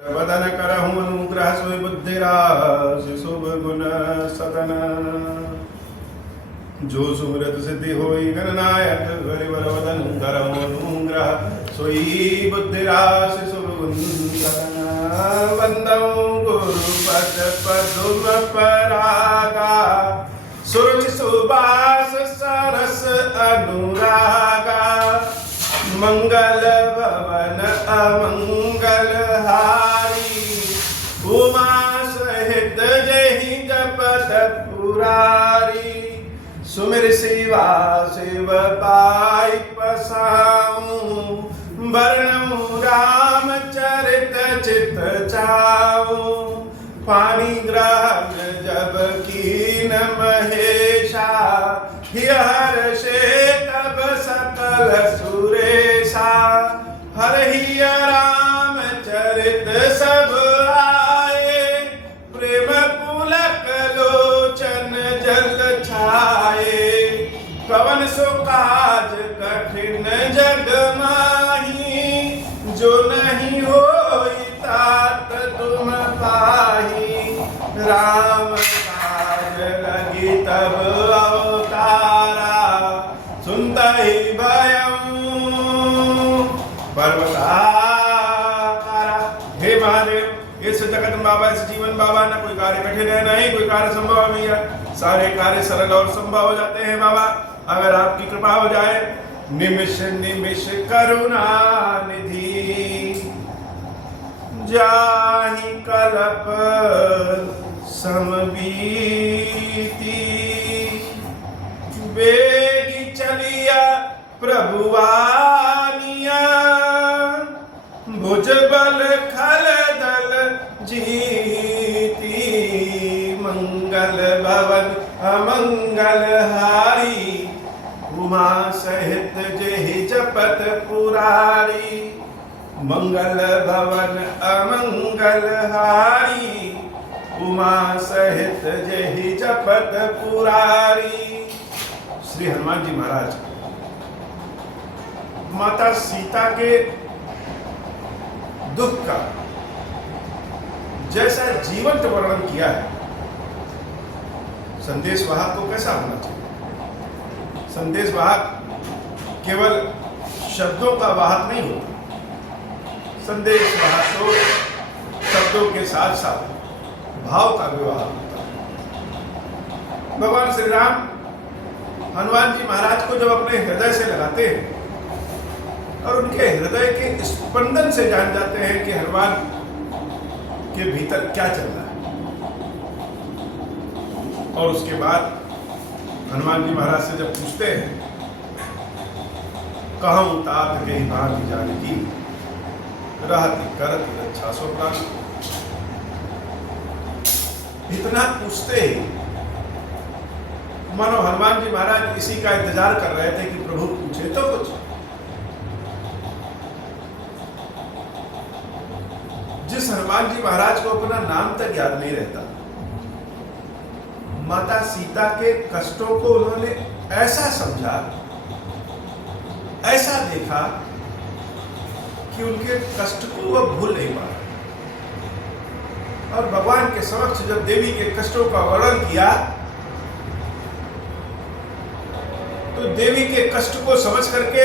वदन करहु अनुग्रह सोई बुद्धिरास शुभ गुण सदन जो सुमृत सिद्धि होई गणनायक गरिवर वदन करहु अनुग्रह सोई बुद्धिरास शुभ गुण सदन वंदौ गुरु पद पदुम परागा सुरज सुबास सरस अनुरागा मंगल भवन अमंगल हारी उमा सहित जहि जपत पुरारी सुमिर शिवा शिव पाई पसाऊं वर्णु राम चरित चित चाऊं पानी ग्रहण जब कीन महेशा हर से तब सकल सुरेशा हरहि राम चरित सब आए प्रेम पुलक लोचन जल छाए कवन सो काज कठिन जग माही जो नहीं होई तात तुम पाही राम काज लगी तब अवतारा सुनता ही भयं पर्वतारा। हे महादेव इस जगत में बाबा इस जीवन बाबा न कोई कार्य कठिन है नहीं कोई कार्य संभव नहीं है सारे कार्य सरल और संभव हो जाते हैं बाबा अगर आपकी कृपा हो जाए निमिष निमिष करुणा निधि जाहि कलप समबीती बेगी चलिया प्रभुवानिया भुजबल खल दल जीती मंगल भवन अमंगल हारी उमा सहित जेहि जपत पुरारी मंगल भवन अमंगल हारी उमा सहित जेहि जपत पुरारी। श्री हनुमान जी महाराज माता सीता के दुख का जैसा जीवंत वर्णन किया है संदेश वाहक को कैसा होना चाहिए। संदेश वाहक केवल शब्दों का वाहक नहीं होता संदेश वाहक तो शब्दों के साथ साथ भाव का भी वाहक होता है। भगवान श्री राम हनुमान जी महाराज को जब अपने हृदय से लगाते हैं और उनके हृदय के स्पंदन से जान जाते हैं कि हनुमान के भीतर क्या चल रहा है और उसके बाद हनुमान जी महाराज से जब पूछते हैं कहूं तात के भांति जानकी रहती करती रक्षा सो प्राण इतना पूछते ही मानो हनुमान जी महाराज इसी का इंतजार कर रहे थे कि प्रभु पूछे तो कुछ। जिस हनुमान जी महाराज को अपना नाम तक याद नहीं रहता माता सीता के कष्टों को उन्होंने ऐसा समझा ऐसा देखा कि उनके कष्ट को वह भूल नहीं पा और भगवान के समक्ष जब देवी के कष्टों का वर्णन किया तो देवी के कष्ट को समझ करके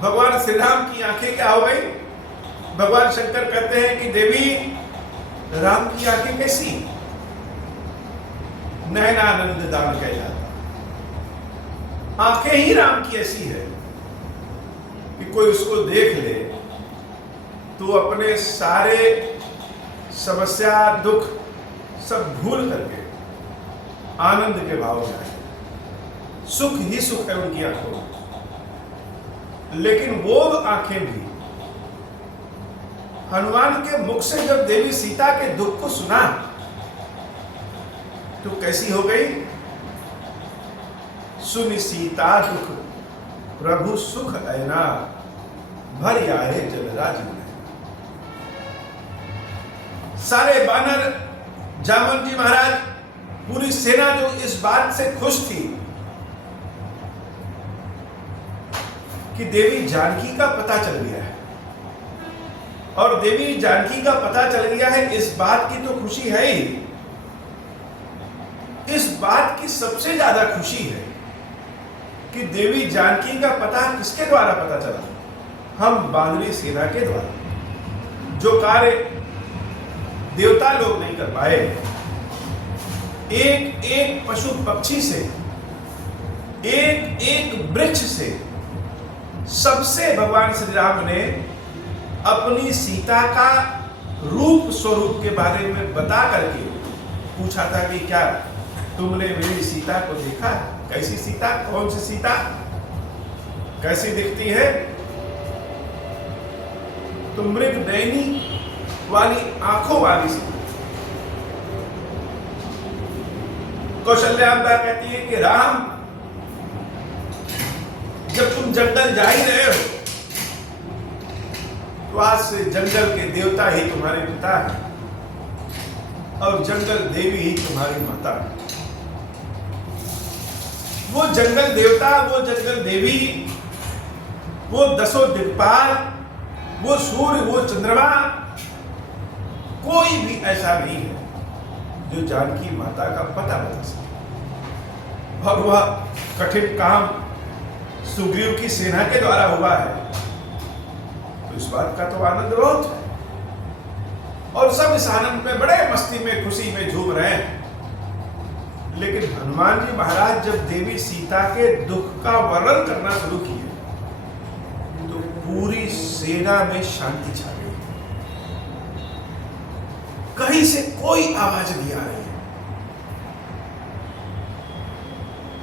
भगवान श्री राम की आंखें क्या हो गई। भगवान शंकर कहते हैं कि देवी राम की आंखें कैसी नयनानंद दान कह जाता आंखें ही राम की ऐसी है कि कोई उसको देख ले तो अपने सारे समस्या दुख सब भूल करके आनंद के भाव में आए सुख ही सुख है उनकी आंखों में। लेकिन वो आंखें भी हनुमान के मुख से जब देवी सीता के दुख को सुना तो कैसी हो गई। सुनि सीता दुख प्रभु सुख ऐना भर आए जलराज में। सारे बानर जामन जी महाराज पूरी सेना जो इस बात से खुश थी कि देवी जानकी का पता चल गया है और देवी जानकी का पता चल गया है, इस बात की तो खुशी है ही। इस बात की सबसे ज्यादा खुशी है कि देवी जानकी का पता किसके द्वारा पता चला? हम बानरी सेना के द्वारा। जो कार्य देवता लोग नहीं कर पाए, एक एक पशु पक्षी से, एक एक वृक्ष से, सबसे भगवान श्री राम ने अपनी सीता का रूप स्वरूप के बारे में बता करके पूछा था कि क्या तुमने मेरी सीता को देखा? कैसी सीता? कौन सी सीता? कैसी दिखती है? तो मृग नयनी वाली आंखों वाली सीता। कौशल्याम्बा कहती है कि राम, जब तुम जंगल जा ही रहे हो तो आज से जंगल के देवता ही तुम्हारे पिता हैं और जंगल देवी ही तुम्हारी माता है। वो जंगल देवता, वो जंगल देवी, वो दसों दिक्पाल, वो सूर्य, वो चंद्रमा, कोई भी ऐसा नहीं है जो जानकी माता का पता बता सके। और वह कठिन काम सुग्रीव की सेना के द्वारा हुआ है, तो इस बात का तो आनंद बहुत है और सब इस आनंद में बड़े मस्ती में, खुशी में झूम रहे हैं। लेकिन हनुमान जी महाराज जब देवी सीता के दुख का वर्णन करना शुरू किए तो पूरी सेना में शांति छा गई। कहीं से कोई आवाज नहीं आ रही है,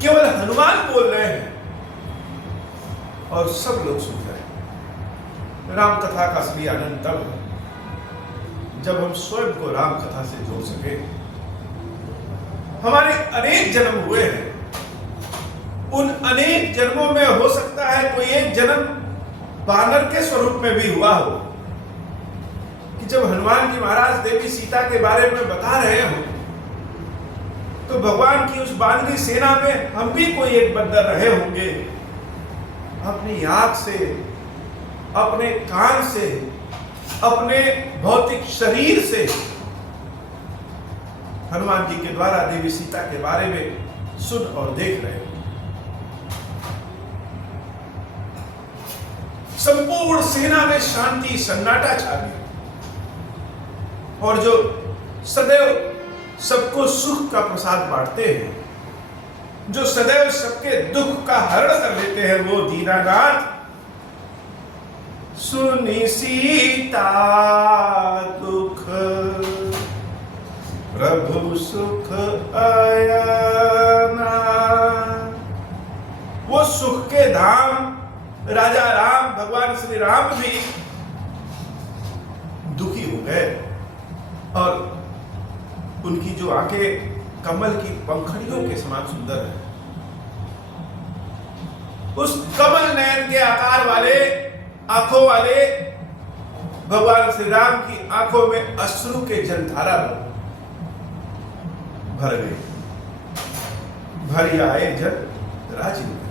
केवल हनुमान बोल रहे हैं और सब लोग सुन रहे हैं। राम कथा का असली आनंद तब है जब हम स्वयं को राम कथा से जोड़ सके। हमारे अनेक जन्म हुए हैं, उन अनेक जन्मों में हो सकता है कोई एक जन्म बानर के स्वरूप में भी हुआ हो कि जब हनुमान जी महाराज देवी सीता के बारे में बता रहे हो तो भगवान की उस बानरी सेना में हम भी कोई एक बंदर रहे होंगे। अपनी आंख से, अपने कान से, अपने भौतिक शरीर से हनुमान जी के द्वारा देवी सीता के बारे में सुन और देख रहे हो। संपूर्ण सेना में शांति सन्नाटा छा गया और जो सदैव सबको सुख का प्रसाद बांटते हैं, जो सदैव सबके दुख का हरण कर लेते हैं, वो दीनानाथ सुनी सीता दुख प्रभु सुख आया ना। वो सुख के धाम राजा राम, भगवान श्री राम भी दुखी हो गए और उनकी जो आंखें कमल की पंखड़ियों के समान सुंदर है, उस कमल नयन के आकार वाले आंखों वाले भगवान श्री राम की आंखों में अश्रु के जलधारा भर गए। भरी आए जल राजी में।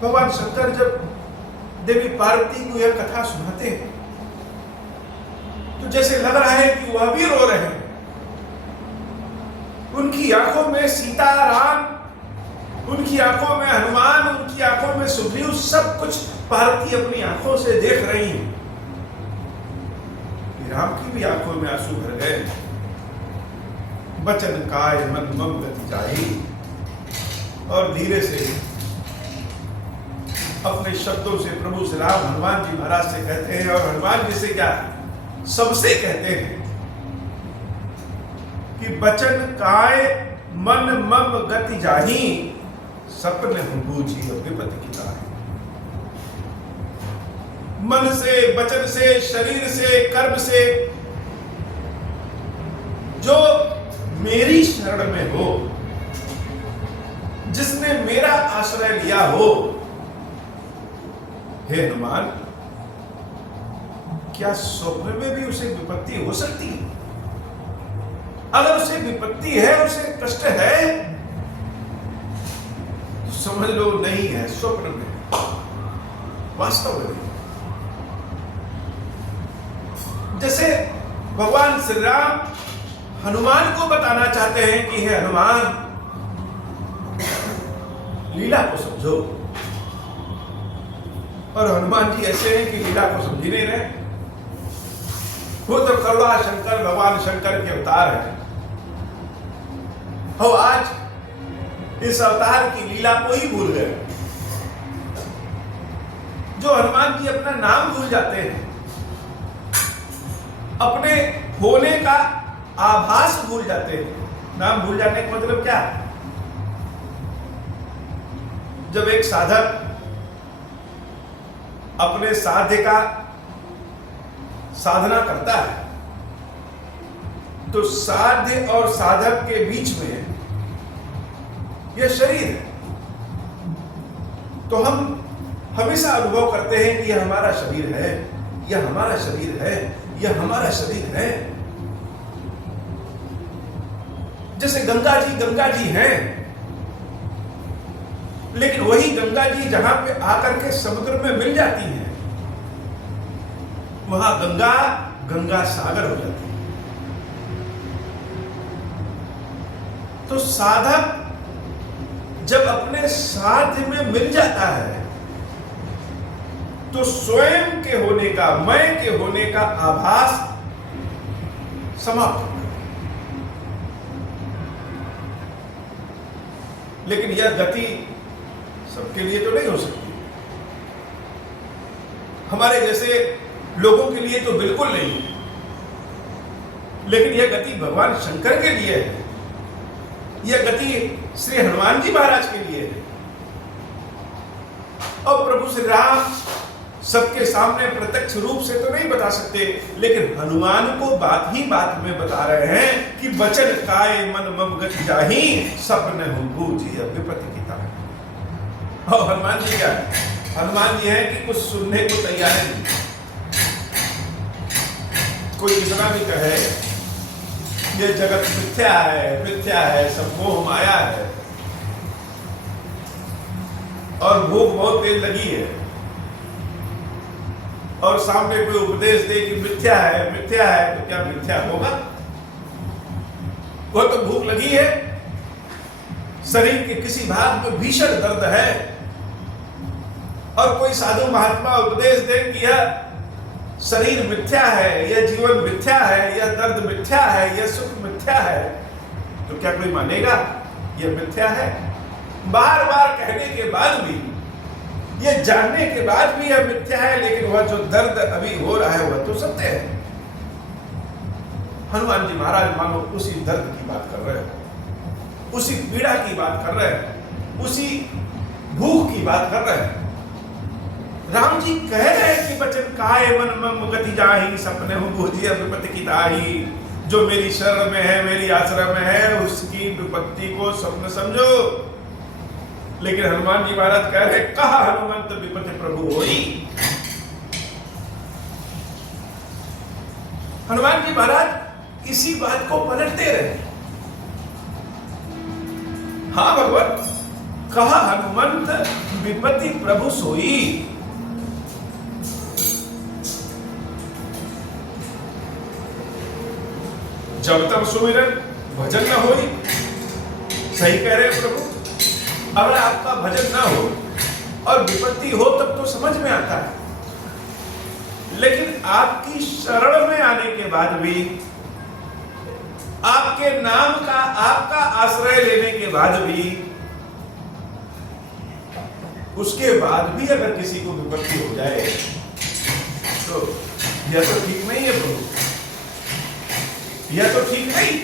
भगवान शंकर जब देवी पार्वती को यह कथा सुनाते हैं तो जैसे लग रहा है कि वह भी रो रहे हैं। उनकी आंखों में सीता राम, उनकी आंखों में हनुमान, उनकी आंखों में सुग्रीव, सब कुछ पार्वती अपनी आंखों से देख रही हैं। राम की भी आंखों में आंसू भर गए। बचन काय मन मम गति जाहि, और धीरे से अपने शब्दों से प्रभु श्री राम हनुमान जी महाराज से कहते हैं, और हनुमान जी से क्या सबसे कहते हैं कि बचन काय मन मम गति जाहि, सपने हम बूझी विपत्ति की ताहि। मन से, वचन से, शरीर से, कर्म से जो मेरी शरण में हो, जिसने मेरा आश्रय लिया हो, हे हनुमान, क्या स्वप्न में भी उसे विपत्ति हो सकती है? अगर उसे विपत्ति है, उसे कष्ट है, तो समझ लो नहीं है, स्वप्न में, वास्तव में। जैसे भगवान श्री राम हनुमान को बताना चाहते हैं कि हे हनुमान, लीला को समझो, और हनुमान जी ऐसे हैं कि लीला को समझ नहीं रहे। वो तो करुणा शंकर, भगवान शंकर के अवतार है, और आज इस अवतार की लीला को ही भूल गए। जो हनुमान जी अपना नाम भूल जाते हैं, अपने होने का आभास भूल जाते हैं। नाम भूल जाने का मतलब क्या? जब एक साधक अपने साध्य का साधना करता है, तो साध्य और साधक के बीच में यह शरीर है। तो हम हमेशा अनुभव करते हैं कि यह हमारा शरीर है, यह हमारा शरीर है, यह हमारा शरीर है। जैसे गंगा जी हैं, लेकिन वही गंगा जी जहां पे आकर के समुद्र में मिल जाती हैं, वहां गंगा सागर हो जाती है। तो साधक जब अपने साध्य में मिल जाता है, तो स्वयं के होने का, मैं के होने का आभास समाप्त हो गया। लेकिन यह गति सबके लिए तो नहीं हो सकती। हमारे जैसे लोगों के लिए तो बिल्कुल नहीं है, लेकिन यह गति भगवान शंकर के लिए है, यह गति श्री हनुमान जी महाराज के लिए है। और प्रभु श्री राम सबके सामने प्रत्यक्ष रूप से तो नहीं बता सकते, लेकिन हनुमान को बात ही बात में बता रहे हैं कि बचन काय मन मम गति जाहि, सपन हूं बूझी विपत्ति की ताहि। और हनुमान जी क्या है? हनुमान जी है कि कुछ सुनने को तैयार नहीं। कोई कितना भी कहे ये जगत मिथ्या है, सब मोह माया है, और भूख बहुत तेज लगी है, और सामने कोई उपदेश दे कि मिथ्या है, तो क्या मिथ्या होगा? वो तो भूख लगी है, शरीर के किसी भाग में भीषण दर्द है, और कोई साधु महात्मा उपदेश दे कि यह शरीर मिथ्या है, यह जीवन मिथ्या है, यह दर्द मिथ्या है, यह सुख मिथ्या है, तो क्या कोई मानेगा यह मिथ्या है? बार बार कहने के बाद भी, यह जानने के बाद भी यह मिथ्या है, लेकिन वह जो दर्द अभी हो रहा है वह तो सत्य है। हनुमान जी महाराज मानो उसी दर्द की बात कर रहे हैं, उसी पीड़ा की बात कर रहे हैं, उसी भूख की बात कर रहे हैं। राम जी कह रहे हैं कि बचन काय मन मम गति जाहि, सपने हूं बूझी विपत्ति की ताहि। जो मेरी शरण में है, मेरी आश्रय में है, उसकी विपत्ति को स्वप्न समझो। लेकिन हनुमान जी महाराज कह रहे, कहा हनुमंत विपत्ति प्रभु होई। हनुमान जी महाराज इसी बात को पलटते रहे। हाँ भगवान, कहा हनुमंत विपत्ति प्रभु सोई। जब तक सुमिरन भजन न होई। सही कह रहे हैं प्रभु, अगर आपका भजन ना हो और विपत्ति हो तब तो समझ में आता है, लेकिन आपकी शरण में आने के बाद भी, आपके नाम का, आपका आश्रय लेने के बाद भी, उसके बाद भी अगर किसी को विपत्ति हो जाए तो यह तो ठीक नहीं है प्रभु, यह तो ठीक नहीं।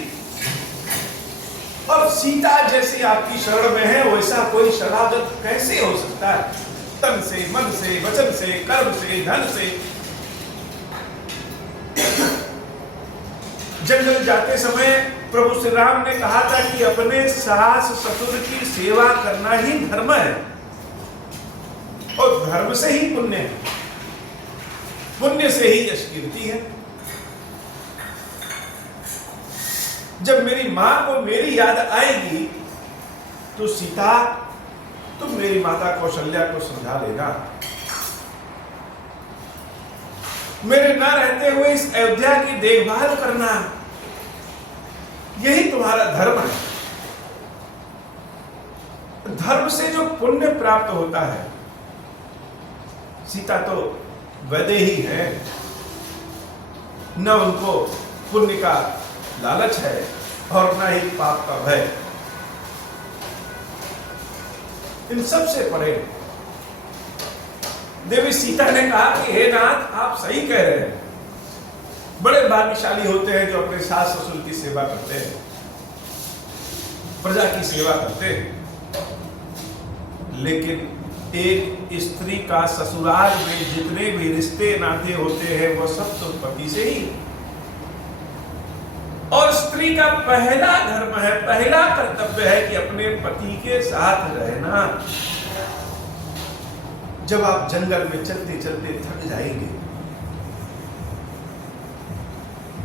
और सीता जैसे आपकी शरण में है, वैसा कोई शरणागत कैसे हो सकता है? तन से, मन से, वचन से, कर्म से, धन से। जंगल जाते समय प्रभु श्री राम ने कहा था कि अपने सास ससुर की सेवा करना ही धर्म है, और धर्म से ही पुण्य है, पुण्य से ही यश कीर्ति है। जब मेरी मां को मेरी याद आएगी तो सीता, तुम मेरी माता कौशल्या को समझा देना। मेरे ना रहते हुए इस अयोध्या की देखभाल करना, यही तुम्हारा धर्म है। धर्म से जो पुण्य प्राप्त होता है, सीता तो वैदेही है, न उनको पुण्य का लालच है और न ही पाप का भय। इन सब से परे देवी सीता ने कहा कि हे नाथ, आप सही कह रहे हैं। बड़े भाग्यशाली होते हैं जो अपने सास ससुर की सेवा करते हैं, प्रजा की सेवा करते हैं। लेकिन एक स्त्री का ससुराल में जितने भी रिश्ते नाते होते हैं वो सब तो पति से ही। और स्त्री का पहला धर्म है, पहला कर्तव्य है कि अपने पति के साथ रहना। जब आप जंगल में चलते चलते थक जाएंगे,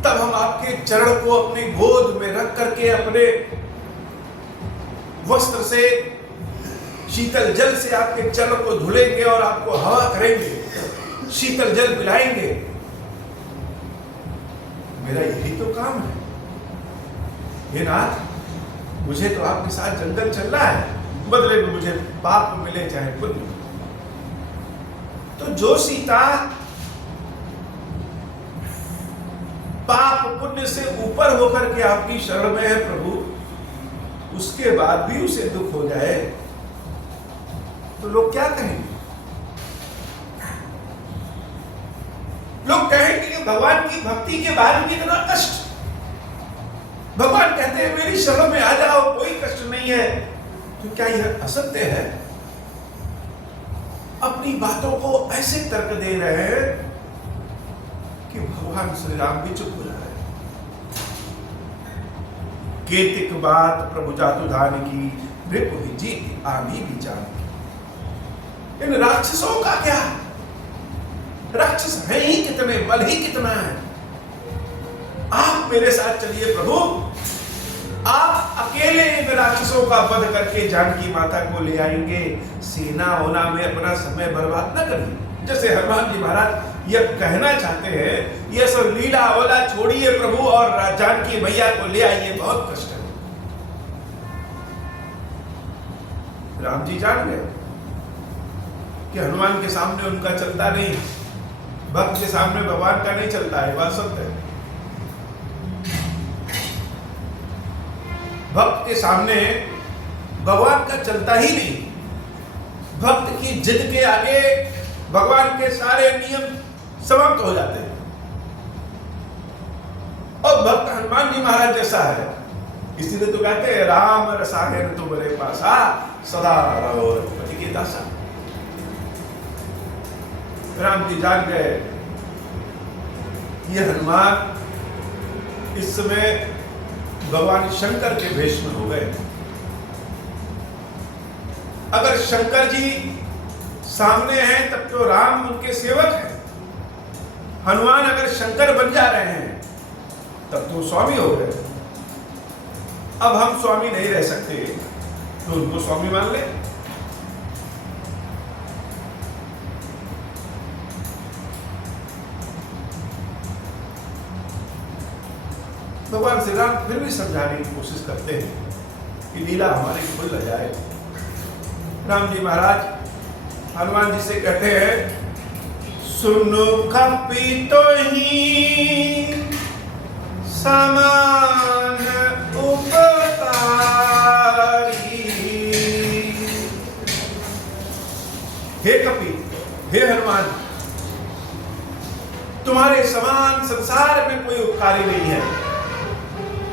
तब हम आपके चरण को अपनी गोद में रख करके अपने वस्त्र से, शीतल जल से आपके चरण को धुलेंगे और आपको हवा करेंगे, शीतल जल पिलाएंगे। मेरा यही तो काम है। हे नाथ, मुझे तो आपके साथ जंगल चलना है, बदले में मुझे पाप मिले चाहे पुण्य। तो जो सीता पाप पुण्य से ऊपर होकर के आपकी शरण में है प्रभु, उसके बाद भी उसे दुख हो जाए तो लोग क्या कहेंगे? लोग कहेंगे कि भगवान की भक्ति के बाद भी इतना कष्ट। भगवान कहते हैं मेरी शरण में आ जाओ, कोई कष्ट नहीं है। तो क्या यह असत्य है? अपनी बातों को ऐसे तर्क दे रहे हैं कि भगवान श्री राम भी चुप हो जा रहे हैं। केतिक बात प्रभु जातु धान की, रिपु ही जीत आमी भी जान। इन राक्षसों का क्या? राक्षस है ही कितने, बल ही कितना है। आप मेरे साथ चलिए प्रभु, आप अकेले इन राक्षसों का वध करके जानकी माता को ले आएंगे। सेना होना में अपना समय बर्बाद न करिए। जैसे हनुमान जी महाराज यह कहना चाहते हैं, यह सब लीला वाला छोड़िए प्रभु और जानकी मैया को ले आइए, बहुत कष्ट है। राम जी जान गए कि हनुमान के सामने उनका चलता नहीं, भक्त के सामने भगवान का नहीं चलता है, बात सत्य है। भक्त के सामने भगवान का चलता ही नहीं। भक्त की जिद के आगे भगवान के सारे नियम समाप्त हो जाते हैं। और भक्त हनुमान जी महाराज जैसा है, इसलिए तो कहते हैं राम रसायन तुम्हारे पासा, सदा रहो रघुपति के दासा। राम जी जान गए ये हनुमान इस समय भगवान शंकर के भेष में हो गए। अगर शंकर जी सामने हैं तब तो राम उनके सेवक हैं। हनुमान अगर शंकर बन जा रहे हैं तब तो स्वामी हो गए। अब हम स्वामी नहीं रह सकते तो उनको स्वामी मान ले। भगवान श्री राम फिर भी समझाने की कोशिश करते हैं कि लीला हमारी खुल न जाए। राम जी महाराज हनुमान जी से कहते हैं, सुनो कपि तो ही समान उपकारी। हे कपि, हे हनुमान, तुम्हारे समान संसार में कोई उपकारी नहीं है।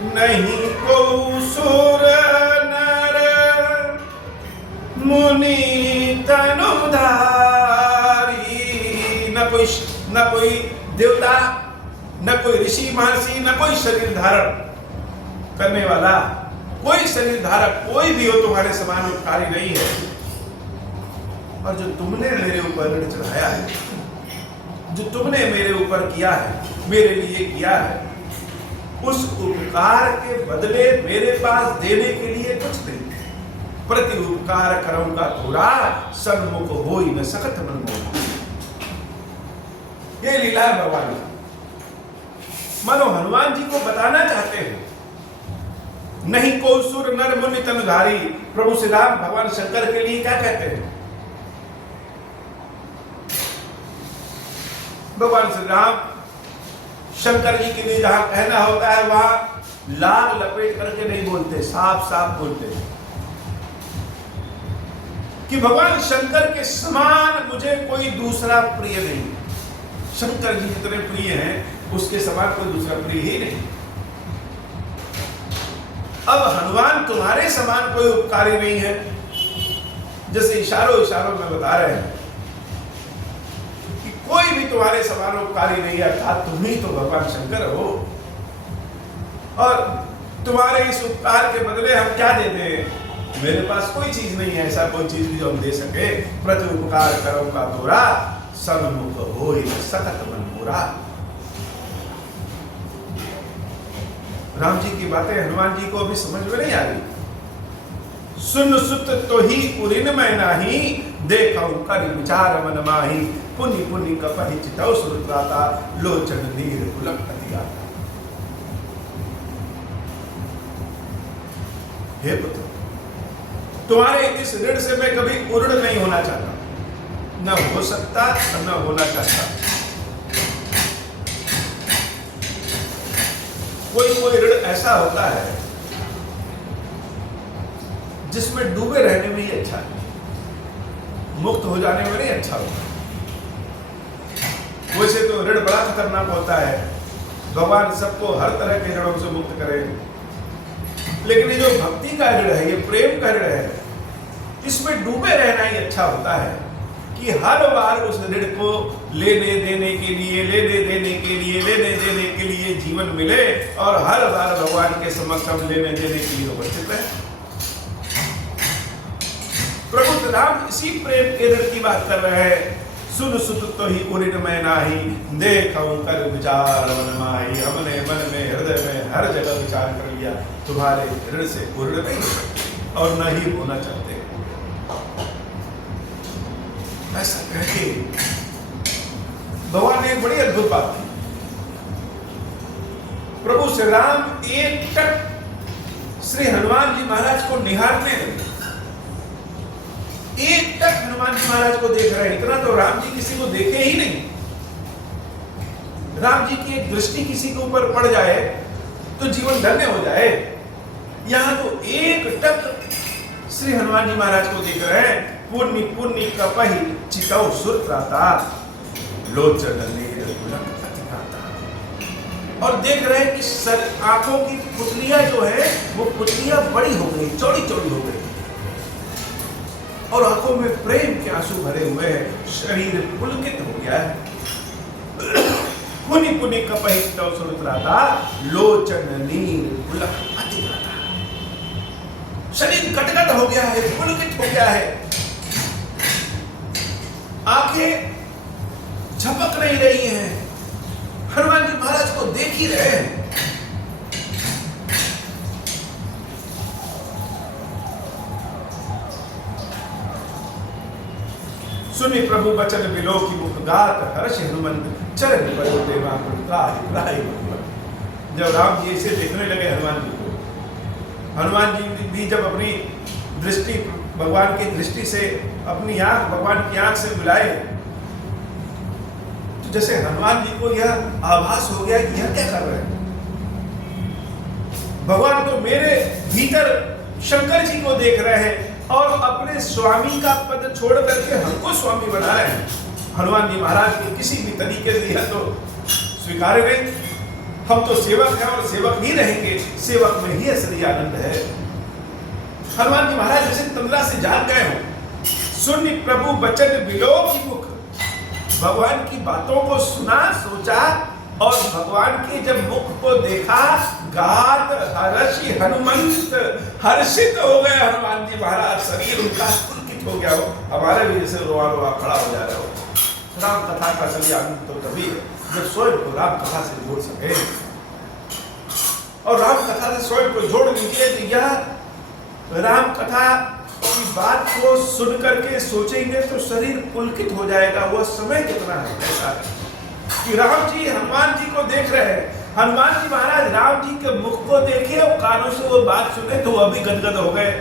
नहीं को सुर नर मुनि तनुधारी। न कोई देवता, न कोई ऋषि महर्षि, न कोई शरीर धारण करने वाला, कोई शरीर धारक कोई भी हो तुम्हारे समान उपकारी नहीं है। और जो तुमने मेरे ऊपर ऋण चढ़ाया है, जो तुमने मेरे ऊपर किया है, मेरे लिए किया है, उस उपकार के बदले मेरे पास देने के लिए कुछ नहीं। प्रति उपकार करूंगा थोड़ा, सन्मुख हो ही न सकत मन मोह। ये लीला है भगवान की। मानो हनुमान जी को बताना चाहते हैं, नहीं को सुर नर मुनि तनुधारी। प्रभु श्री राम भगवान शंकर के लिए क्या कहते हैं? भगवान श्री राम शंकर जी के लिए जहां कहना होता है वहां लाल लपेट करके नहीं बोलते, साफ साफ बोलते हैं कि भगवान शंकर के समान मुझे कोई दूसरा प्रिय नहीं। शंकर जी जितने प्रिय हैं उसके समान कोई दूसरा प्रिय ही नहीं। अब हनुमान तुम्हारे समान कोई उपकारी नहीं है, जैसे इशारों इशारों में बता रहे हैं कि कोई भी तुम्हारे समान उपकारी नहीं है, अर्थात तुम ही तो भगवान शंकर हो। और तुम्हारे इस उपकार के बदले हम क्या देते हैं? मेरे पास कोई चीज नहीं है, ऐसा कोई चीज भी जो हम दे सके। प्रति उपकार करो का तोरा, सन्मुख होई सकत मन मोरा। राम जी की बातें हनुमान जी को अभी समझ में नहीं आ रही। सुन सुत तो ही पुरिन में नाही, देखौ कर विचार मन माही। पुनि पुनि कपहि चितौ सुरत्राता, लोचन नीर पुलक अति गाता। हे पुत्र, तुम्हारे इस ऋण से मैं कभी उऋण नहीं होना चाहता, न हो सकता और न होना चाहता। कोई ऋण ऐसा होता है जिसमें डूबे रहने में ही अच्छा है, मुक्त हो जाने में नहीं अच्छा होता। वैसे तो ऋण बड़ा खतरनाक होता है, भगवान सबको हर तरह के ऋणों से मुक्त करे, लेकिन ये जो भक्ति का ऋण है, ये प्रेम का ऋण है, इसमें डूबे रहना ही अच्छा होता है कि हर बार उस ऋण को लेने देने के लिए जीवन मिले और हर बार भगवान के समक्ष हम लेने देने के लिए उपस्थित रहे। प्रभु राम इसी प्रेम के ऋण की बात कर रहे हैं। सुन सुत तो ही उऋण में नाही, देखौ कर विचार मन माही। हमने मन में हृदय में हर जगह विचार कर लिया, तुम्हारे ऋण से उऋण नहीं और न ही होना चाहते। ऐसा कहके भगवान ने एक बड़ी अद्भुत बात की। प्रभु श्री राम एक टक श्री हनुमान जी महाराज को निहारने लगे, एक टक हनुमान जी महाराज को देख रहे हैं। इतना तो राम जी किसी को देखे ही नहीं। राम जी की एक दृष्टि किसी के ऊपर पड़ जाए तो जीवन धन्य हो जाए। यहां तो एक टक श्री हनुमान जी महाराज को देख रहे हैं। पुण्य पुण्य कपहि चितौ सुरत्राता, लोचन नीर पुलक अति गाता। और देख रहे हैं कि आंखों की पुतलियां जो है वो पुतलियां बड़ी हो गई, चौड़ी चौड़ी हो गई और आंखों में प्रेम के आंसू भरे हुए हैं, शरीर पुलकित हो गया है। पुनि पुनि कपहि चितौ सुरत्राता, लोचन नीर पुलक अति गाता। शरीर गटगट हो गया है, पुलकित हो गया है, आंखें झपक नहीं रही हैं, हनुमान जी महाराज को देख ही रहे हैं। सुनि प्रभु वचन बिलो की मुख गात, हर्ष हनुमंत चरण पयो देवा त्राहि त्राहि भगवत। जब राम जी ऐसे देखने लगे हनुमान जी को, हनुमान जी भी जब अपनी दृष्टि भगवान की दृष्टि से अपनी आंख भगवान की आंख से मिलाए तो जैसे हनुमान जी को यह आभास हो गया कि यह क्या कर रहे हैं। भगवान तो मेरे भीतर शंकर जी को देख रहे हैं और अपने स्वामी का पद छोड़ करके हमको स्वामी बना रहे हैं। हनुमान जी महाराज के किसी भी तरीके से यह तो स्वीकार्य नहीं। हम तो सेवक हैं और सेवक ही रहेंगे, सेवक में ही असली आनंद है। हनुमान जी महाराज जैसे तंद्रा से जाग गए हो। सुन प्रभु वचन बिलो की मुख, भगवान की बातों को सुना, सोचा और भगवान के जब मुख को देखा, गात हर्षि हनुमंत, हर्षित हो गए हनुमान जी महाराज। शरीर उनका पुलकित हो गया हो, हमारे भी जैसे रोआ रोआ खड़ा हो जा रहा हो। राम कथा का असली आनंद तो तभी जब स्वयं को राम कथा से जोड़ सके, और राम कथा से स्वयं को जोड़ लीजिए तो यह राम कथा की बात को सुन करके सोचेंगे तो शरीर पुलकित हो जाएगा। वह समय कितना है, ऐसा है। कि राम जी हनुमान जी को देख रहे हैं। हनुमान जी महाराज राम जी के मुख को देखे और कानों से वो बात सुने तो वो भी गदगद हो गए।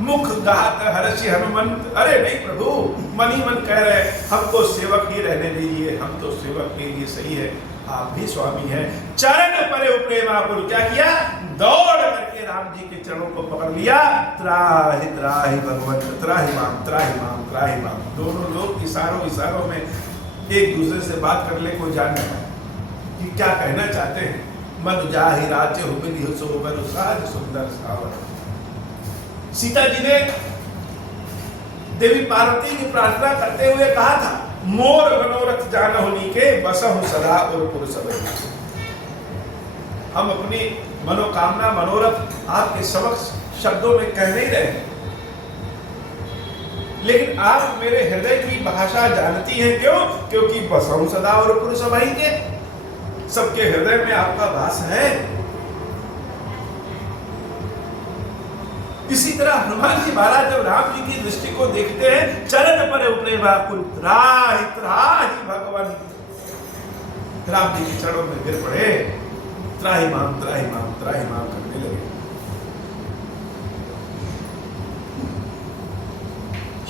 मुख गात हर्षि हनुमंत, अरे नहीं प्रभु, मन ही मन कह रहे हमको सेवक ही रहने दीजिए, हम तो सेवक के लिए सही है, आप भी स्वामी हैं। चरण परे प्रेमापुर, क्या किया, दौड़ करके राम जी के चरणों को पकड़ लिया। त्राहि त्राहि भगवंत, त्राहि माम, त्राहि माम, त्राहि माम। दोनों लोग इशारों में एक दूसरे से बात करने को जान रहे कि क्या कहना चाहते हैं। मन जाहि राज्य हुबिनि सो बर साज सुंदर सावर। सीता जी ने देवी पार्वती की प्रार्थना करते हुए कहा था, मोर मनोरथ जान होनी के बसहु सदा और पुरुष। हम अपनी मनोकामना मनोरथ आपके समक्ष शब्दों में कह नहीं रहे, लेकिन आप मेरे हृदय की भाषा जानती हैं। क्यों? क्योंकि बसहु सदा और पुरुष भाई के, सबके हृदय में आपका वास है। इसी तरह हनुमान जी महाराज जब राम जी की दृष्टि को देखते हैं, चरण पर उतरे वाकुल त्राहि त्राहि भगवान, राम जी के चरणों में गिर पड़े, त्राहि माम, त्राहि माम, त्राहि माम करने लगे।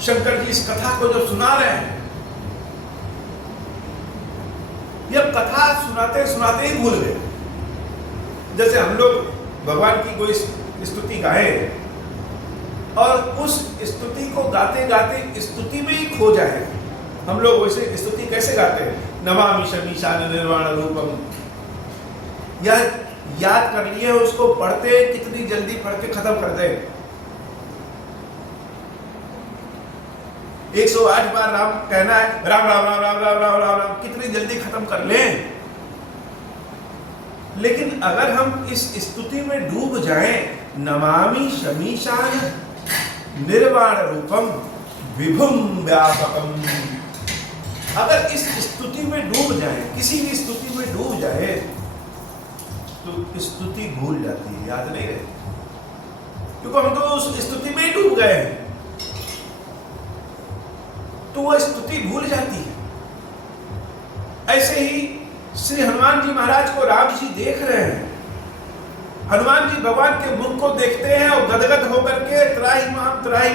शंकर जी इस कथा को जब सुना रहे हैं, यह कथा सुनाते सुनाते ही भूल गए। जैसे हम लोग भगवान की कोई स्तुति गाएं और उस स्तुति को गाते गाते स्तुति में ही खो जाए। हम लोग वैसे स्तुति कैसे गाते हैं, नमामि शमीशान निर्वाण रूपम, यह याद कर लिए, उसको पढ़ते कितनी जल्दी पढ़ के खत्म कर दे। 108 बार राम कहना है, राम राम राम राम राम राम राम राम, कितनी जल्दी खत्म कर लें। लेकिन अगर हम इस स्तुति में डूब जाएं, नमामि शमीशान निर्वाण रूपम विभुम व्यापकम, अगर इस स्तुति में डूब जाए, किसी भी स्तुति में डूब जाए, तो स्तुति भूल जाती है, याद नहीं रहती, क्योंकि हम तो उस स्तुति में ही डूब गए हैं, तो वह स्तुति भूल जाती है। ऐसे ही श्री हनुमान जी महाराज को राम जी देख रहे हैं। हनुमान जी भगवान के मुख को देखते हैं और गदगद होकर के त्राहि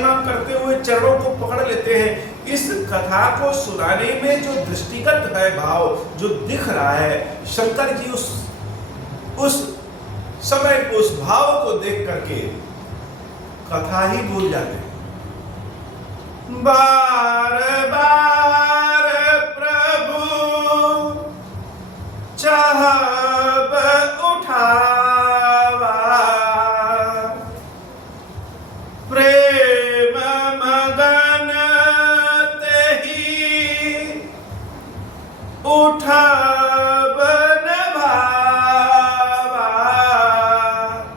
माम करते हुए चरणों को पकड़ लेते हैं। इस कथा को सुनाने में जो दृष्टिगत है भाव, जो दिख रहा है, शंकर जी उस समय को, उस भाव को देख करके कथा ही भूल जाते हैं। बार बार प्रभु चाहब उठावा, प्रेम मगन तेहि उठाब न भावा।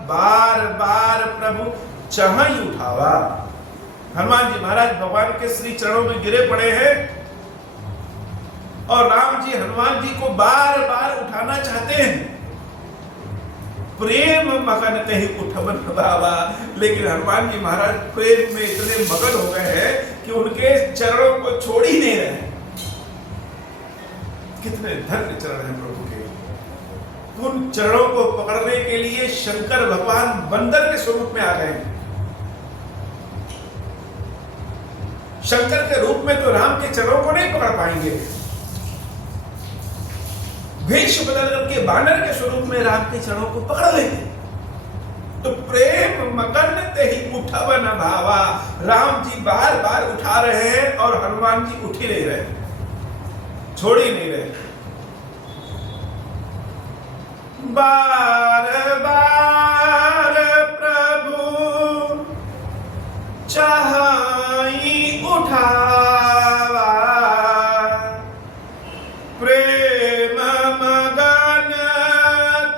बार बार प्रभु चाहि उठावा। हनुमान जी महाराज भगवान के श्री चरणों में गिरे पड़े हैं और राम जी हनुमान जी को बार बार उठाना चाहते हैं। प्रेम मगन कहीं उठबन बाबा, लेकिन हनुमान जी महाराज प्रेम में इतने मगन हो गए हैं कि उनके चरणों को छोड़ ही नहीं रहे। कितने धन्य चरण हैं प्रभु के। उन चरणों को पकड़ने के लिए शंकर भगवान बंदर के स्वरूप में आ गए। शंकर के रूप में तो राम के चरणों को नहीं पकड़ पाएंगे, भेष बदल करके बानर के स्वरूप में राम के चरणों को पकड़ लेंगे। तो प्रेम मगन तेहि उठब न भावा, राम जी बार बार उठा रहे हैं और हनुमान जी उठ ही नहीं रहे, छोड़ ही नहीं रहे। बार बार प्रभु चाहि उठावा, प्रेम मगन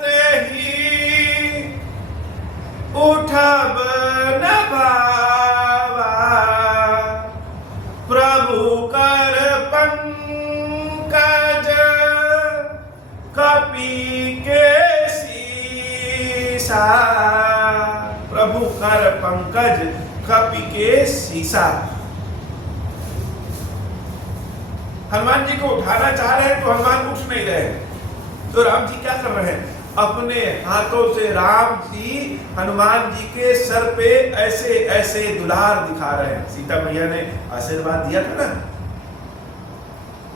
तेहि उठब न भावा। प्रभु कर पंकज कपि के सीसा, प्रभु कर पंकज कपि के सीसा। हनुमान जी को उठाना चाह रहे हैं तो हनुमान उठ नहीं रहे। तो राम जी क्या कर रहे हैं? अपने हाथों से राम जी हनुमान जी के सर पे ऐसे ऐसे दुलार दिखा रहे हैं। सीता मैया ने आशीर्वाद दिया था ना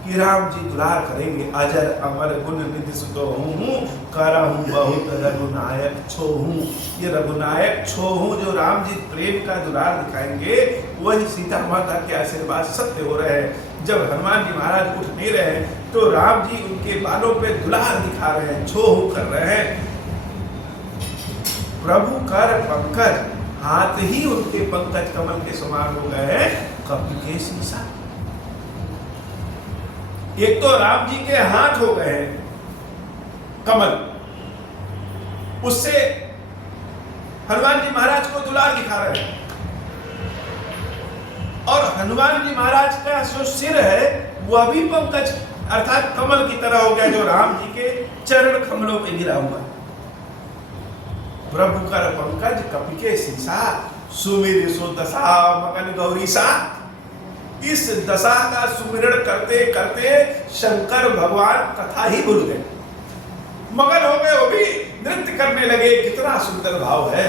कि राम जी दुलार करेंगे। अजर अमर गुण निधि सुतोहूं करहूं बहुत रघुनायक छोहूं। ये रघुनायक छोहूं जो राम जी प्रेम का दुलार दिखाएंगे, वही सीता माता के आशीर्वाद सत्य हो रहे हैं। जब हनुमान जी महाराज उठ नहीं रहे तो राम जी उनके बालों पे दुलार दिखा रहे हैं, छोहू कर रहे हैं। प्रभु कर पंकज, हाथ ही उनके पंकज कमल के समान हो गए हैं, कपि के शीशा। एक तो राम जी के हाथ हो गए हैं कमल, उससे हनुमान जी महाराज को दुलार दिखा रहे हैं। और हनुमान जी महाराज का जो सिर है वह भी पंकज अर्थात कमल की तरह हो गया, जो राम जी के चरण कमलों पे गिरा हुआ। प्रभु कर पंकज कपि के शीशा, सुमिर सो दशा मगन गौरीसा। इस दशा का सुमिरण करते करते शंकर भगवान कथा ही भूल गए, मगन हो गए, वो भी नृत्य करने लगे। कितना सुंदर भाव है।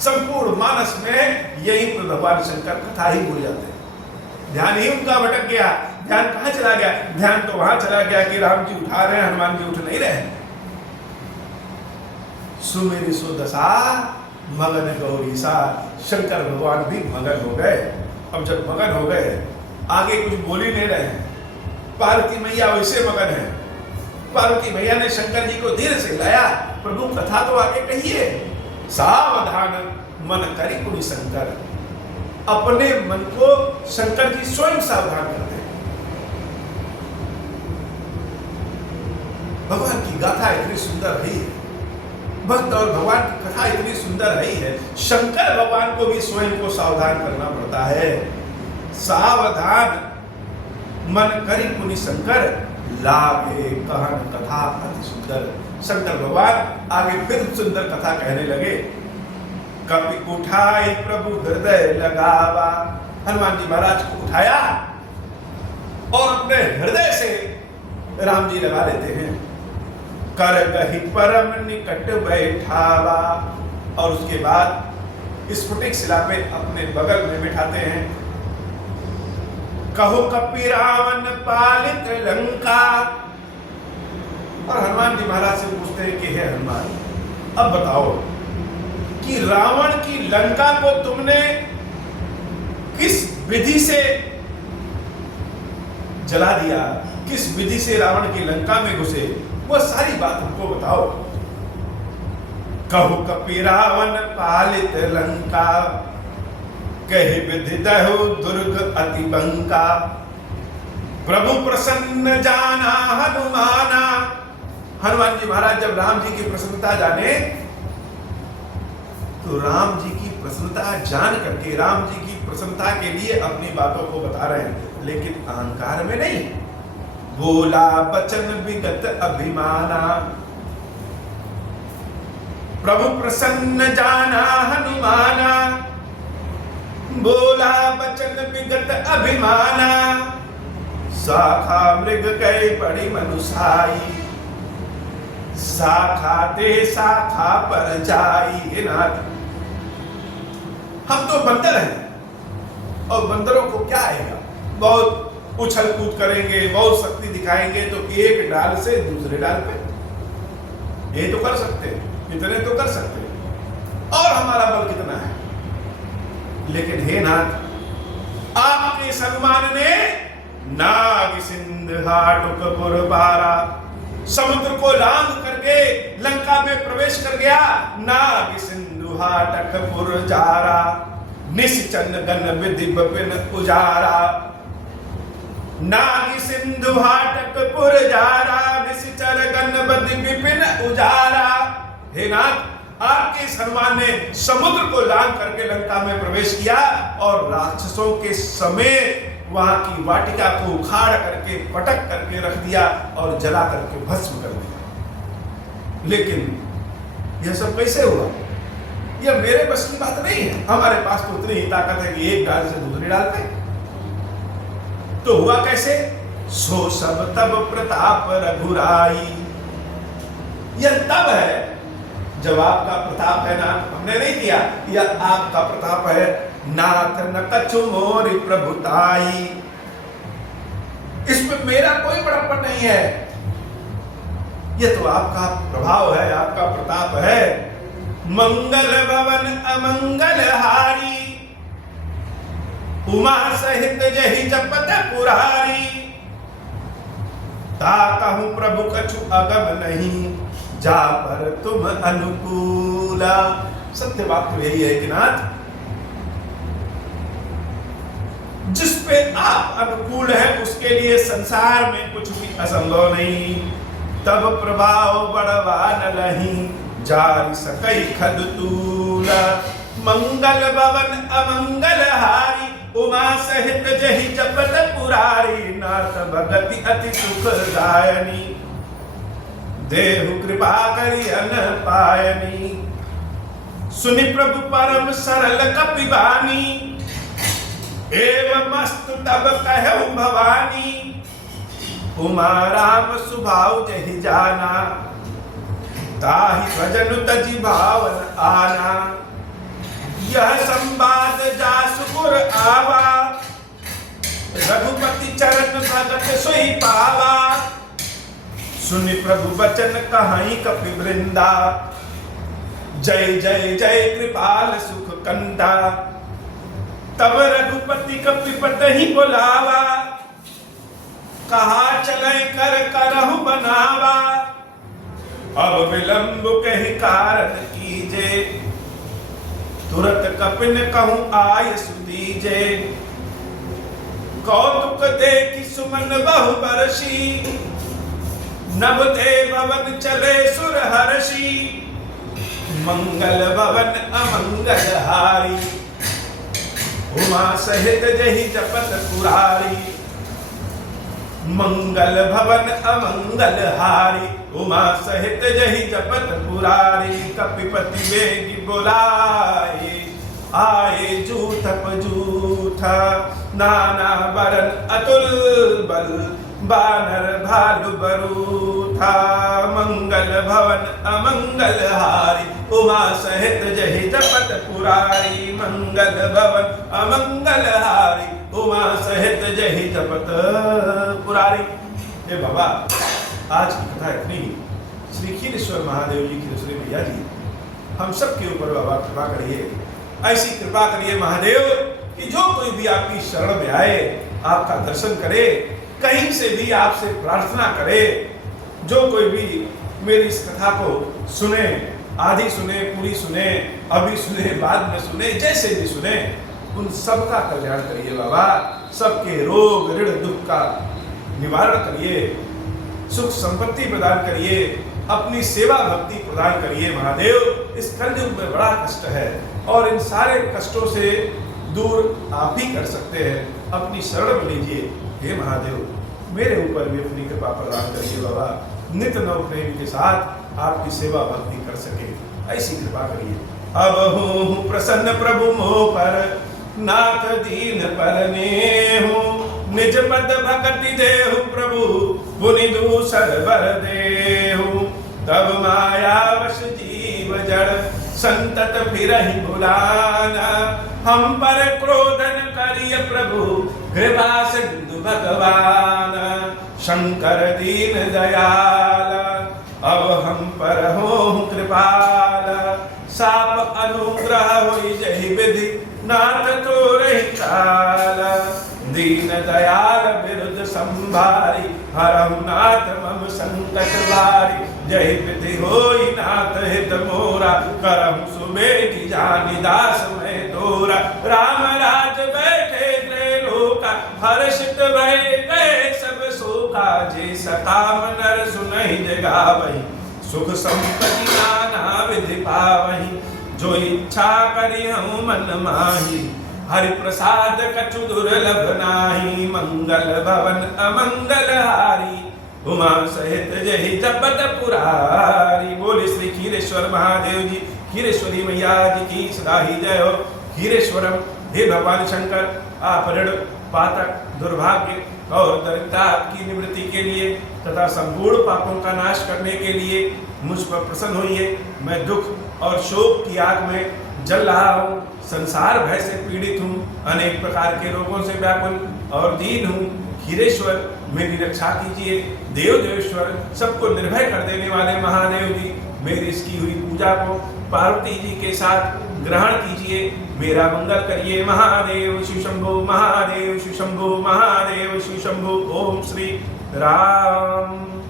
संपूर्ण मानस में यही पर भगवान शंकर कथा ही भूल जाते हैं। ध्यान ही उनका भटक गया। ध्यान कहाँ चला गया? ध्यान तो वहां चला गया कि राम जी उठा रहे हैं, हनुमान जी उठ नहीं रहे। सुमिर सो दशा मगन गौरीसा, शंकर भगवान भी मगन हो गए। अब जब मगन हो गए, आगे कुछ बोल ही नहीं रहे हैं। पार्वती मैया वैसे मगन है। पार्वती मैया ने शंकर जी को धीरे से लाया, प्रभु कथा तो आगे कहिए। सावधान मन करी पुनि शंकर, अपने मन को शंकर जी स्वयं सावधान करते हैं। भगवान की गाथा इतनी सुंदर रही है, भक्त और भगवान की कथा इतनी सुंदर रही है, शंकर भगवान को भी स्वयं को सावधान करना पड़ता है। सावधान मन करी पुनि शंकर, लागे कहन कथा अति सुंदर। शंकर भगवान आगे फिर सुंदर कथा कहने लगे। कपि उठाई प्रभु हृदय लगावा, हनुमान जी महाराज को उठाया और अपने हृदय से राम जी लगा लेते हैं। कर गहि परम निकट बैठावा, और उसके बाद स्फुटिक शिला पे अपने बगल में बिठाते हैं। कहो कपि रावण पालित लंका, और हनुमान जी महाराज से पूछते हैं कि हे हनुमान, अब बताओ कि रावण की लंका को तुमने किस विधि से जला दिया, किस विधि से रावण की लंका में घुसे, वो सारी बात हमको बताओ। कहो कपि रावण पालित लंका, कहि विधि दहु दुर्ग अति बंका। प्रभु प्रसन्न जाना हनुमाना, हनुमान जी महाराज जब राम जी की प्रसन्नता जाने तो राम जी की प्रसन्नता जान करके राम जी की प्रसन्नता के लिए अपनी बातों को बता रहे हैं, लेकिन अहंकार में नहीं। बोला बचन विगत अभिमाना, प्रभु प्रसन्न जाना हनुमाना। बोला बचन विगत अभिमाना, शाखा मृग कई बड़ी मनुषाई। शाखा दे शाखा पर जाई। नाथ, हम तो बंदर हैं और बंदरों को क्या आएगा? बहुत उछल कूद करेंगे, बहुत शक्ति दिखाएंगे तो एक डाल से दूसरे डाल पे, ये तो कर सकते हैं, इतने तो कर सकते हैं, और हमारा बल कितना है। लेकिन हे नाथ, आपके सम्मान ने नाग सिंध हाटुकपुर पारा, समुद्र को लांघ करके लंका में प्रवेश कर गया। नाग सिंधु हाटकपुर जारा, निश्चन गन विधि विपिन उजारा। नाग सिंधु हाटकपुर जारा, निश्चल गन विधि विपिन उजारा। हे नाथ, आपके हनुमान ने समुद्र को लांघ करके लंका में प्रवेश किया और राक्षसों के समेत वहां की वाटिका को उखाड़ करके पटक करके रख दिया और जला करके भस्म कर दिया। लेकिन यह सब कैसे हुआ? यह मेरे बस की बात नहीं है। हमारे पास तो उतनी ही ताकत है कि एक डाल से दूसरी डाल पे। तो हुआ कैसे? सो सब तब प्रताप रघुराई। यह तब है जब आपका प्रताप है नाथ, हमने नहीं किया, यह आपका प्रताप है नाथ। न कछु मोरि प्रभुताई, इसमें मेरा कोई बड़प्पन नहीं है, यह तो आपका प्रभाव है, आपका प्रताप है। मंगल भवन अमंगल हारी, उमा सहित जहि जपत पुरारी। ताकहु प्रभु कछु अगम नहीं, जा पर तुम अनुकूला। सत्य बात तो यही है कि नाथ, जिस पे आप अनुकूल है उसके लिए संसार में कुछ भी असंभव नहीं। तब प्रभाव बड़वा न लही, जारि सकई खद तूला। मंगल भवन अमंगल हारी, उमा सहित जहि जपत पुरारी। नाथ भगति अति सुखदायनी, देहु कृपा करि अन पायनी। सुनि प्रभु परम सरल कपिबानी, एवं मस्त तब कहु भवानी। उमा राम सुभाव जहि जाना, ताहि भजन तजि भावन आना। यह संवाद जासु गुर आवा, रघुपति चरण भगत सोई पावा। सुनि प्रभु वचन कहाई कपि वृंदा, जय जय जय कृपाल सुख कंदा। तब रघुपति कपिपत ही बुलावा, कहा चले कर करहु बनावा। अब विलंब कहि कारण कीजे, तुरत कपिन कहूं आय सुदीजे। कौतुक देखि सुमन बहु बरसी, नभ दे भवन चले सुर हर्षि। मंगल भवन अमंगल हारी, उमा सहित जहि जपत पुरारी। मंगल भवन अमंगल हारी, उमा सहित जहि जपत पुरारी। कपिपति बेगी बुलाए, आए जूथप जूथा। नाना बरन अतुल बल, बानर भालु बरूथा। मंगल भवन अमंगल हारी, उमा सहित जहि जपत पुरारी। मंगल भवन अमंगल हारी, उमा सहित जहि जपत पुरारी। हे बाबा, आज की कथा इतनी। श्री खीरेश्वर महादेव जी की दूसरे भैया जी, हम सब के ऊपर बाबा कृपा करिए। ऐसी कृपा करिए महादेव कि जो कोई भी आपकी शरण में आए, आपका दर्शन करे, कहीं से भी आपसे प्रार्थना करे। जो कोई भी मेरी इस कथा को सुने, आधी सुने, पूरी सुने, अभी सुने, बाद में सुने, जैसे भी सुने, उन सबका कल्याण करिए बाबा। सबके रोग ऋण दुख का निवारण करिए, सुख संपत्ति प्रदान करिए, अपनी सेवा भक्ति प्रदान करिए महादेव। इस कलयुग में बड़ा कष्ट है और इन सारे कष्टों से दूर आप ही कर सकते हैं। अपनी शरण में लीजिए हे महादेव, मेरे ऊपर भी अपनी कृपा प्रदान करिए बाबा। नित्य नव प्रेम के साथ आपकी सेवा भक्ति कर सके, ऐसी कृपा करिए। अब हूँ प्रसन्न प्रभु मोह पर, नाथ दीन पर नेहु। निज पद भक्ति देहु प्रभु, पुनि दूसर बर देहु। तब माया वश जीव जड़, संतत फिरहि भुलाना। हम पर क्रोधन करिय प्रभु, कृपा सिंधु भगवान। शंकर दीन दयाल, अब हम पर हो कृपाल। साप अनुग्रह होई जहि विधि, नाथ तो रही काल। दीन दयाल बिरुद संभारी, हरहु नाथ मम संकट वारी। जय विधि होई नाथ हित मोरा, करहु सुमेधि जानि दास मैं तोरा। राम राज बैठे त्रैलोका, हर्षित भय गए सब शोका। जे सकाम नर सुनहि जगावहि, सुख संपत्ति नाना विधि पावहि। जो इच्छा करि हूँ मन माही, हरि प्रसाद कछु दुर्लभ नाही। मंगल भवन अमंगल हारी, उमा सहित जहि जपत पुरारी। बोले श्री खीरेश्वर महादेव जी, खीरेश्वरी मैया जी की सदा ही जय हो। खीरेश्वरम, हे भगवान शंकर, आप ऋण पातक दुर्भाग्य और दरिद्रता की निवृत्ति के लिए तथा संपूर्ण पापों का नाश करने के लिए मुझ पर प्रसन्न होइए। मैं दुख और शोक की आग में जल रहा हूँ, संसार भय से पीड़ित हूँ, अनेक प्रकार के रोगों से व्याकुल और दीन हूँ। खीरेश्वर मेरी रक्षा कीजिए। देव देवेश्वर सबको निर्भय कर देने वाले महादेव जी, मेरी इसकी हुई पूजा को पार्वती जी के साथ ग्रहण कीजिए। मेरा मंगल करिए। महादेव शिव शंभो, महादेव शिव शंभो, महादेव शिव शंभो। ओम श्री राम।